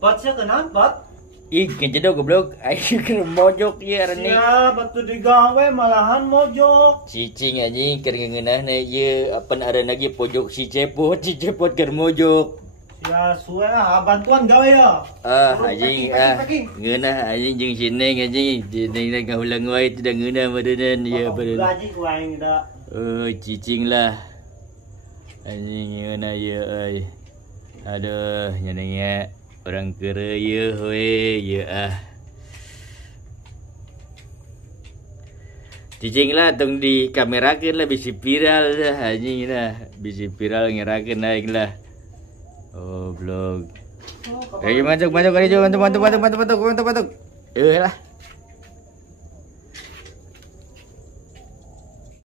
Batnya kenapa? Ih, kejedok goblok. Ayo ke mojok ya nih. Ya, batu digawe malahan mojok. Cicing anjing keur ngeunahna ieu apan ada lagi pojok si cepot keur mojok. Ya, suwe bantuan gawe ya. Anjing ngeunah anjing jeung sineng anjing. Sineng ngahulang wae tidak ngeunah badan ya badan. Gaji ku aing da. Cicing lah. Anjing ngeunah ieu euy. Aduh, nyenengnya orang kere ye we ye cicing lah tong di kamerakeun lah bisi viral dah anjing lah bisi viral ngerakeun aing lah blog masuk kali mantap